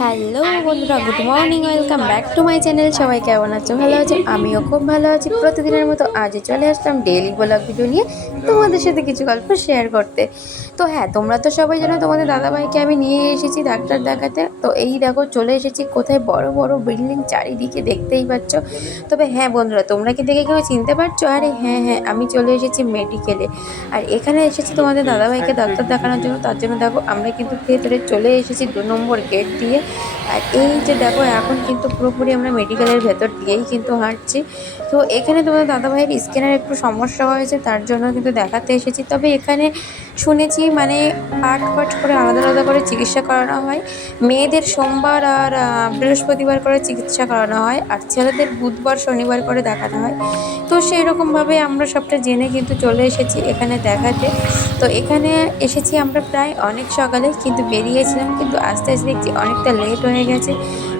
Hello বন্ধুরা, good morning, welcome back to my channel. সবাই কেমন আছো? ভালো আছো? আমিও খুব ভালো আছি। প্রতিদিনের মতো আজও চলে আসলাম ডেইলি ব্লগ ভিডিও নিয়ে তোমাদের সাথে কিছু গল্প শেয়ার করতে। তো হ্যাঁ, তোমরা তো সবাই জানো তোমাদের দাদাভাইকে আমি নিয়ে এসেছি ডাক্তার দেখাতে। তো এই দেখো চলে এসেছি কোথায়, বড় বড় বিল্ডিং চারিদিকে দেখতেই পাচ্ছ। তবে হ্যাঁ বন্ধুরা, তোমরা কি দেখে কেউ চিনতে পারছো? আরে হ্যাঁ হ্যাঁ, আমি চলে এসেছি মেডিকেলে। আর এখানে এসেছি তোমাদের দাদাভাইকে ডাক্তার দেখানোর জন্য। তার জন্য দেখো আমরা কিন্তু ভেতরে চলে এসেছি 2 নম্বর গেট দিয়ে। আর এই যে দেখো এখন কিন্তু পুরোপুরি আমরা মেডিকেলের ভেতর দিয়েই কিন্তু হাঁটছি। তো এখানে তোমাদের দাদাভাইয়ের স্কিনের একটু সমস্যা হয়েছে, তার জন্য কিন্তু দেখাতে এসেছি। তবে এখানে শুনেছি মানে পার্ট পার্ট করে আলাদা আলাদা করে চিকিৎসা করানো হয়। মেয়েদের সোমবার আর বৃহস্পতিবার করে চিকিৎসা করানো হয়, আর ছেলেদের বুধবার শনিবার করে দেখানো হয়। তো সেই রকমভাবে আমরা সবটা জেনে কিন্তু চলে এসেছি এখানে দেখাতে। তো এখানে এসেছি আমরা প্রায় অনেক সকালে, কিন্তু বেরিয়েছিলাম কিন্তু আস্তে আস্তে দেখছি অনেকটা লেট হয়ে গেছে।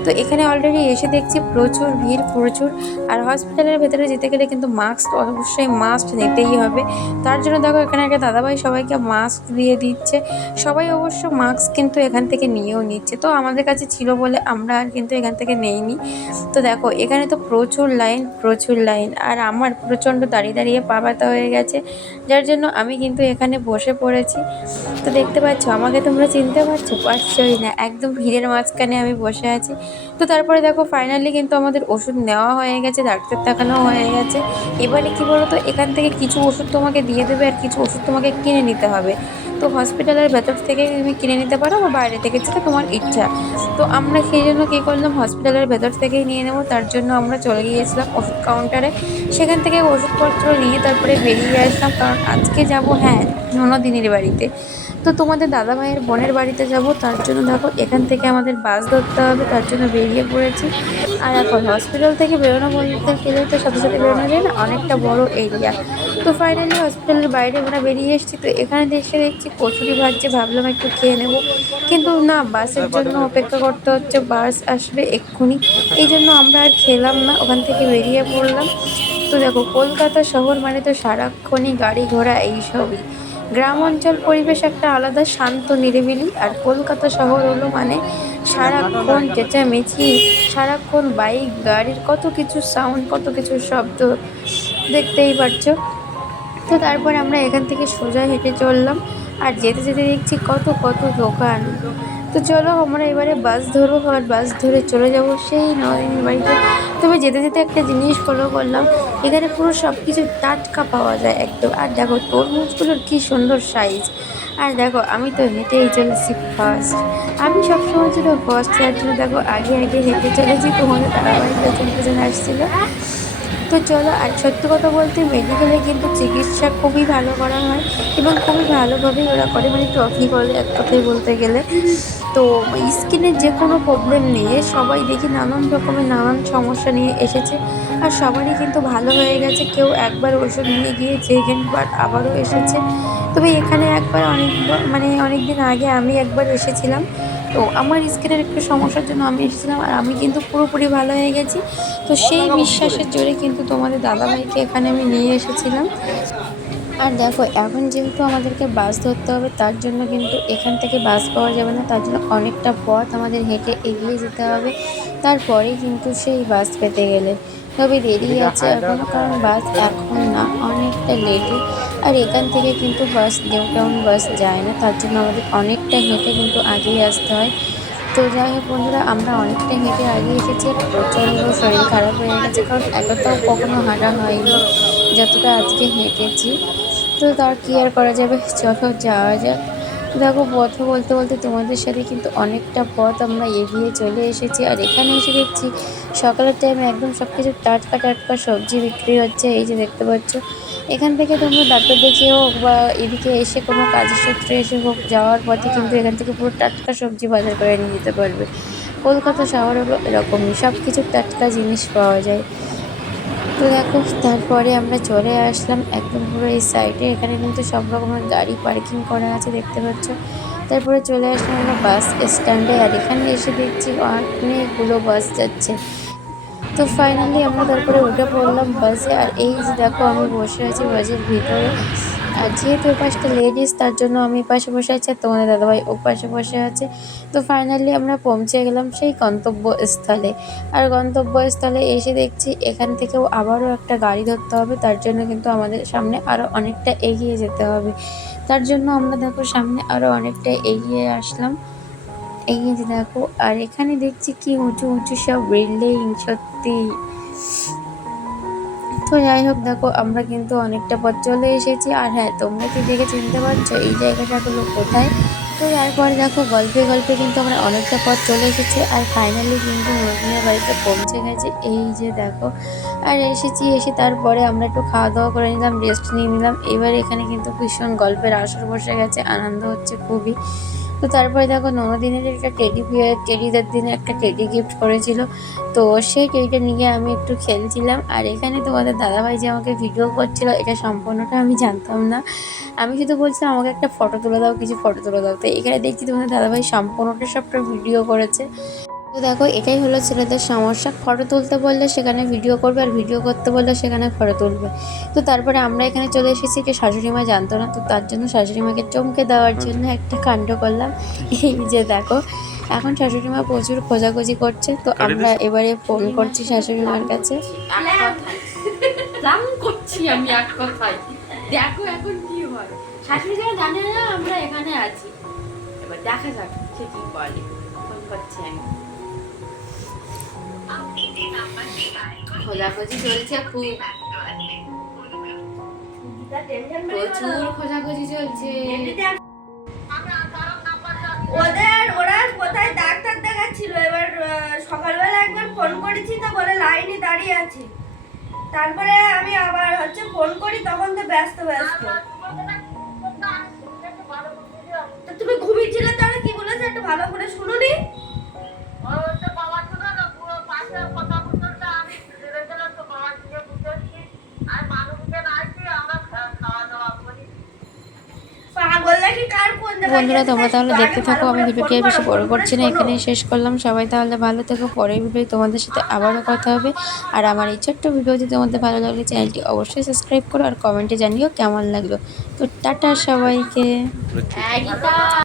তো এখানে অলরেডি এসে দেখছি প্রচুর ভিড়, প্রচুর। আর হসপিটালের ভেতরে যেতে গেলে কিন্তু মাস্ক অবশ্যই মাস্ট নিতেই হবে। তার জন্য দেখো এখানে একটা দাদাভাই সবাইকে মাস্ক দিয়ে দিচ্ছে। সবাই অবশ্য মাস্ক কিন্তু এখান থেকে নিয়েও নিচ্ছে। তো আমাদের কাছে ছিল বলে আমরা আর কিন্তু এখান থেকে নেইনি। তো দেখো এখানে তো প্রচুর লাইন, প্রচুর লাইন। আর আমার প্রচণ্ড দাঁড়িয়ে দাঁড়িয়ে পা ব্যথা হয়ে গেছে, যার জন্য আমি কিন্তু এখানে বসে পড়েছি। তো দেখতে পাচ্ছ আমাকে, তোমরা চিনতে পারছো? পারছোই না, একদম ভিড়ের মাঝখানে আমি বসে আছি। তো তারপরে দেখো ফাইনালি কিন্তু আমাদের ওষুধ নেওয়া হয়ে গেছে, ডাক্তার দেখানো হয়ে গেছে। এবারে কি বলো তো, এখান থেকে কিছু ওষুধ তোমাকে দিয়ে দেবে আর কিছু ওষুধ তোমাকে কিনে নিতে হবে। তো হসপিটালের ভেতর থেকে তুমি কিনে নিতে পারো বা বাইরে থেকে, যেটা তোমার ইচ্ছা। তো আমরা সেই জন্য কী করলাম, হসপিটালের ভেতর থেকেই নিয়ে নেবো। তার জন্য আমরা চলে গিয়েছিলাম ওষুধ কাউন্টারে। সেখান থেকে ওষুধপত্র নিয়ে তারপরে বেরিয়ে আসলাম, কারণ আজকে যাব হ্যাঁ ননদিনীর বাড়িতে। তো তোমাদের দাদাভাইয়ের বোনের বাড়িতে যাব। তার জন্য দেখো এখান থেকে আমাদের বাস ধরতে হবে, তার জন্য বেরিয়ে পড়েছি। আর এখন হসপিটাল থেকে বেরোনো বলতে গেলে তো সাথে সাথে বেরোনো যায় না, অনেকটা বড় এরিয়া। তো ফাইনালি হসপিটালের বাইরে আমরা বেরিয়ে এসেছি। তো এখানে এসে দেখছি কচুরি ভাজছে, ভাবলাম একটু খেয়ে নেব, কিন্তু না, বাসের জন্য অপেক্ষা করতে হচ্ছে, বাস আসবে এক্ষুনি। এই জন্য আমরা আর খেলাম না, ওখান থেকে বেরিয়ে পড়লাম। তো দেখো কলকাতা শহর মানে তো সারাক্ষণই গাড়ি ঘোড়া এইসবই। গ্রাম অঞ্চল পরিবেশ একটা আলাদা, শান্ত নিরিবিলি। আর কলকাতা শহর হলো মানে সারাক্ষণ চেঁচামেচি, সারাক্ষণ বাইক গাড়ির কত কিছু সাউন্ড, কত কিছু শব্দ, দেখতেই পারছো। তো তারপর আমরা এখান থেকে সোজা হেঁটে চললাম। আর যেতে যেতে দেখছি কত কত দোকান। তো চলো আমরা এবারে বাস ধরবো, আর বাস ধরে চলে যাব সেই নদিনীর বাড়িতে। তবে যেতে যেতে একটা জিনিস ফলো করলাম, এখানে পুরো সব কিছু টাটকা পাওয়া যায় একদম। আর দেখো তরমুজগুলোর কি সুন্দর সাইজ। আর দেখো আমি তো হেঁটেই চলেছি ফার্স্ট। আমি সবসময় ছিল ফার্স্ট, যার জন্য দেখো আগে আগে হেঁটে চলেছি, তোমাদের তারাবাড়ি পেছন পেছন আসছিলো। তো চলো, আর সত্যি কথা বলতে মেডিকেলে কিন্তু চিকিৎসা খুবই ভালো করা হয়, এবং খুবই ভালোভাবেই ওরা করে, মানে ট্রফি বলে এক কথায় বলতে গেলে। তো স্কিনের যে কোনো প্রবলেম নিয়ে সবাই দেখি নানান রকমের নানান সমস্যা নিয়ে এসেছে, আর সবারই কিন্তু ভালো হয়ে গেছে। কেউ একবার ওষুধ নিয়ে গিয়ে সেকেন্ডবার আবারও এসেছে। তবে এখানে একবার মানে অনেক দিন আগে আমি একবার এসেছিলাম। তো আমার স্কিনের একটু সমস্যার জন্য আমি এসেছিলাম, আর আমি কিন্তু পুরোপুরি ভালো হয়ে গেছি। তো সেই বিশ্বাসের জোরে কিন্তু তোমাদের দাদাভাইকে এখানে আমি নিয়ে এসেছিলাম। আর দেখো এখন যেহেতু আমাদেরকে বাস ধরতে হবে, তার জন্য কিন্তু এখান থেকে বাস পাওয়া যাবে না, তার জন্য অনেকটা পথ আমাদের হেঁটে এগিয়ে যেতে হবে। তারপরেই কিন্তু সেই বাস পেতে গেলে, তবে দেরি আছে এখনও, কারণ বাস এখন না, অনেকটা লেটে। আর এখান থেকে কিন্তু বাস নিউ টাউন বাস যায় না, তার জন্য আমাদের অনেকটা হেঁটে কিন্তু আগিয়ে আসতে হয়। তো যাই হোক বন্ধুরা, আমরা অনেকটা হেঁটে আগিয়ে এসেছি। প্রচণ্ড শরীর খারাপ হয়ে গেছে, কারণ এতটাও কখনো হাঁটা হয়নি যতটা আজকে হেঁটেছি। তো তার কি আর করা যাবে, চলো যাওয়া যাক। দেখো কথা বলতে বলতে তোমাদের সাথে কিন্তু অনেকটা পথ আমরা এগিয়ে চলে এসেছি। আর এখানে এসে দেখছি সকালের টাইমে একদম সব কিছু টাটকা টাটকা সবজি বিক্রি হচ্ছে, এই যে দেখতে পাচ্ছ। এখান থেকে তোমরা ডাক্তার দেখিয়ে হোক বা এদিকে এসে কোনো কাজের সূত্রে এসে হোক, যাওয়ার পথে কিন্তু এখান থেকে পুরো টাটকা সবজি বাজার করে নিয়ে যেতে পারবে। কলকাতা শহর হলো এরকমই, সব কিছু টাটকা জিনিস পাওয়া যায়। তো দেখো তারপরে আমরা চলে আসলাম একদম পুরো এই সাইডে, এখানে কিন্তু সব রকমের গাড়ি পার্কিং করা আছে, দেখতে পাচ্ছ। তারপরে চলে আসলাম আমরা বাস স্ট্যান্ডে, আর এখানে এসে দেখছি অনেকগুলো বাস যাচ্ছে। তো ফাইনালি আমরা তারপরে উঠে পড়লাম বাসে। আর এই যে দেখো আমি বসে আছি বাসের ভিতরে, আর যেহেতু ও পাশটা লেডিস তার জন্য আমি পাশে বসে আছি আর তোমাদের দাদাভাই ও পাশে বসে আছে। তো ফাইনালি আমরা পৌঁছে গেলাম সেই গন্তব্যস্থলে। আর গন্তব্যস্থলে এসে দেখছি এখান থেকেও আবারও একটা গাড়ি ধরতে হবে, তার জন্য কিন্তু আমাদের সামনে আরও অনেকটা এগিয়ে যেতে হবে। তার জন্য আমরা দেখো সামনে আরও অনেকটা এগিয়ে আসলাম। এগিয়ে যে দেখো আর এখানে দেখছি কি উঁচু উঁচু সব বিল্ডিং, সত্যি। তো যাই হোক দেখো আমরা কিন্তু অনেকটা পথ চলে এসেছি। আর হ্যাঁ, তোমরা কি দেখে চিনতে পারছো এই জায়গাটা হলো কোথায়? তো তারপরে দেখো গল্পে গল্পে কিন্তু আমরা অনেকটা পথ চলে এসেছি আর ফাইনালি কিন্তু নদিনের বাড়িতে পৌঁছে গেছে, এই যে দেখো। আর এসে তারপরে আমরা একটু খাওয়া দাওয়া করে নিলাম, রেস্ট নিয়ে নিলাম। এবার এখানে কিন্তু ভীষণ গল্পের আসর বসে গেছে, আনন্দ হচ্ছে খুবই। তো তারপরে দেখো ননদিনের একটা টেডিদের দিনে একটা টেডি গিফট করেছিল। তো সেই টেডিটা নিয়ে আমি একটু খেলছিলাম। আর এখানে তোমাদের দাদাভাই যে আমাকে ভিডিও করছিল এটা সম্পূর্ণটা আমি জানতাম না। আমি শুধু বলছিলাম আমাকে একটা ফটো তুলে দাও, কিছু ফটো তুলে দাও। তো এখানে দেখছি তোমাদের দাদাভাই সম্পূর্ণটা সবটা ভিডিও করেছে। তো দেখো এটাই হলো ছেলেদের সমস্যা, ফটো তুলতে বললে সেখানে ভিডিও করবে আর ভিডিও করতে বললে সেখানে ফটো তুলবে। তো তারপরে আমরা এখানে চলে এসেছি, কি শাশুড়ি মা জানতো না, তো তার জন্য শাশুড়ি মাকে চমকে দেওয়ার জন্য একটা কাণ্ড করলাম। এই যে দেখো এখন শাশুড়ি মা প্রচুর খোঁজাখুঁজি করছে। তো আমরা এবারে ফোন করছি শাশুড়ি মার কাছে। করছি আমি এক কথায়, দেখো এখন কি হয়। শাশুড়ি যা জানে না আমরা এখানে আছি, এবার দেখা যাক সে কি বলে। ফোন করছি আমি, খোঁজাখুঁজি চলছে খুব, প্রচুর খোঁজাখুঁজি চলছে। ওরা কোথায় ডাক্তার দেখাচ্ছিল, এবার সকালবেলা একবার ফোন করেছি তো বলে লাইনে দাঁড়িয়ে আছে। তারপরে আমি আবার ফোন করি, তখন তো ব্যস্ত। তো তুমি ঘুমিয়েছিলে, তাহলে কি বলেছে একটু ভালো করে শুনুনি? বন্ধুরা তোমরা তাহলে দেখতে থাকো, আমি ভিডিওটি আর বেশি বড় করছি না, এখানেই শেষ করলাম। সবাই তাহলে ভালো থেকো, পরের ভিডিও তোমাদের সাথে আবারও কথা হবে। আর আমার এই ছোট্ট ভিডিও যদি তোমাদের ভালো লাগলে চ্যানেলটি অবশ্যই সাবস্ক্রাইব করো আর কমেন্টে জানিও কেমন লাগলো। তো টাটা সবাইকে।